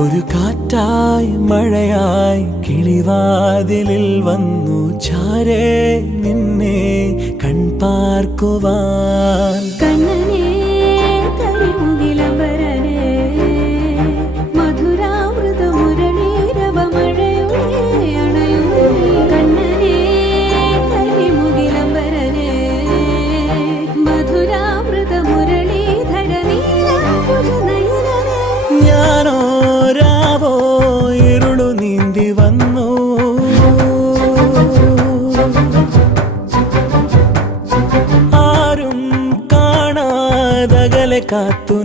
ഒരു കാറ്റായി മഴയായി കിളിവാതിലിൽ വന്നു ചാരേ നിന്നെ കൺപാർക്കുവാൻ. കണ്ണനേ കരിമുകിലംബരനേ മധുരാമൃത മുരളീരവ മഴയുടെ അണയുന്നേ. കണ്ണനേ കരിമുകിലംബരനേ മധുരാമൃത മുരളീധര നീലാംബുജനയനനേ. ഞാനോ രാവോ ഇരുളു നീന്തി വന്നു, ആരും കാണാതകലെ കാത്തു